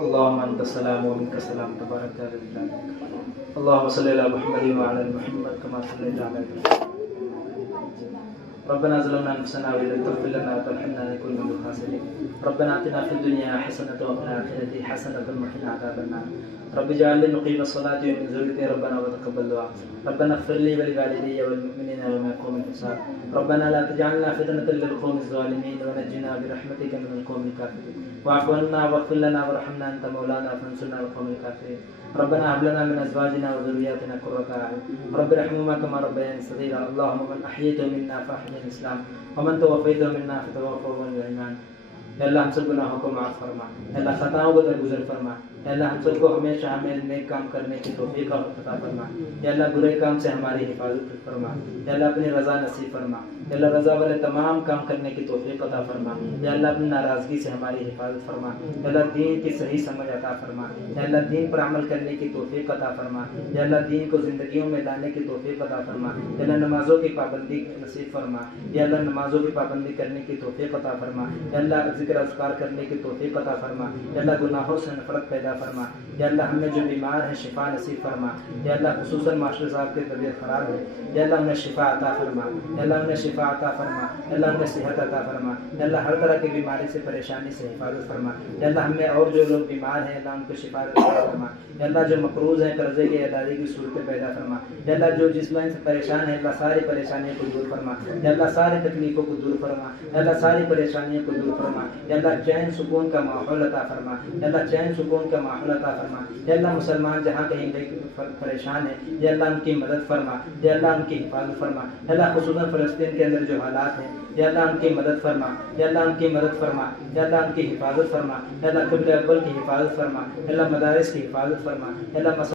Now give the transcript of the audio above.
अल्लाहुम्मा अंतस्सलाम व मिनकस्सलाम तबारक या ज़ल जलाल। अल्लाहुम्मा सल्लि अला मुहम्मद व अला मुहम्मद कमा सल्लैता अला इब्राहीम। रब्बना ज़लमना अनफुसना व इन लम तग़फिर लना व तरहमना लनकुन मिनल ख़ासिरीन। रब्बना आतिना फ़िद दुनिया हसनतन व फ़िल आखिरति हसनतन व क़िना अज़ाबन नार। रब्बि जअल्नी मुक़ीमस सलाति व मिन ज़ुर्रिय्यति रब्बना व तक़ब्बल दुआ। रब्बना इग़फ़िर ली व लिवालिदैया वल मुअ्मिनीना यौम यक़ूमुल हिसाब। रब्बना ला तजअलना फ़ितनतन लिल क़ौमिज़ ज़ालिमीन व नज्जिना बिरहमतिका मिनल क़ौमिल काफ़िरीन। वाअफ़ु अन्ना वग़फ़िर लना वरहमना अन्ता मौलाना फ़ंसुरना अलल क़ौमिल काफ़िरीन। रब्बना हब लना मिन अज़वाजिना व ज़ुर्रिय्यतिना क़ुर्रता अयुन रब्बिरहम्हुमा कमा रब्बयानी सग़ीरा। अल्लाहुम्मा मन अहयैतहु मिन्ना फ़अहयिना इस्लाम व मन तवफ़्फ़ैतहु मिन्ना फ़तवफ़्फ़हु अलल ईमान। या अल्लाह हम सब गुनाहों को माफ़ फरमा, या अल्लाह खताओं को दरगुज़र फरमा, या अल्लाह हम सबको हमेशा हमें नेक काम करने की तौफ़ीक़ अता फरमा, या अल्लाह बुरे काम से हमारी हिफाजत फरमा, या अल्लाह अपनी रज़ा नसीब फरमा, या अल्लाह रज़ा वाले तमाम काम करने की तौफ़ीक़ अता फरमा, या अल्लाह अपनी नाराज़गी से हमारी हिफाजत फरमा, या अल्लाह दीन की सही समझ अता फरमा, या अल्लाह दीन पर अमल करने की तौफ़ीक़ अता फरमा, या अल्लाह दीन को ज़िंदगियों में लाने की तौफ़ीक़ अता फरमा, या अल्लाह नमाज़ों की पाबंदी नसीब फरमा, या अल्लाह नमाज़ों की पाबंदी करने की तौफ़ीक़ अता फरमा, या अल्लाह ज़िक्र अज़कार करने की तौफ़ीक़ अता फरमा, या अल्लाह गुनाहों से नफ़रत पैदा फरमा, या अल्लाह हमें जो बीमार हैं शिफा नसीब फरमा, या अल्लाह खुसूसन मास्टर साहब की तबीयत ख़राब है, या अल्लाह उन्हें शिफा अता फरमा, या अल्लाह उन्हें शिफा अता फरमा, या अल्लाह उन्हें सेहत अता फरमा, या अल्लाह हर तरह की बीमारी से परेशानी से हिफाजत फरमा, या अल्लाह हमें और जो लोग बीमार हैं अल्लाह उनको शिफा अता फरमा, या अल्लाह जो मक़रूज़ हैं कर्ज़े की अदायगी की सूरतें पैदा फरमा, या अल्लाह जो जिस लाइन से परेशान है अल्लाह सारी परेशानियों को दूर फरमा, या अल्लाह सारी तकलीफ़ों को दूर फरमा, या अल्लाह सारी परेशानियों को दूर फरमा, या अल्लाह चैन सुकून का माहौल अता फरमा, या अल्लाह चैन सुकून का माहौल अता फरमा, या अल्लाह मुसलमान जहाँ कहीं परेशान है या अल्लाह उनकी मदद फरमा, या अल्लाह उनकी हिफाजत फरमा, या अल्लाह खुसूसन फ़लस्तीन के अंदर जो हालात हैं या अल्लाह उनकी मदद फरमा, या अल्लाह उनकी मदद फरमा, या अल्लाह उनकी हिफाजत फरमा, या अल्लाह क़िबला अव्वल की हिफाजत फरमा, या अल्लाह मदारिस की हिफाजत फरमा, या अल्लाह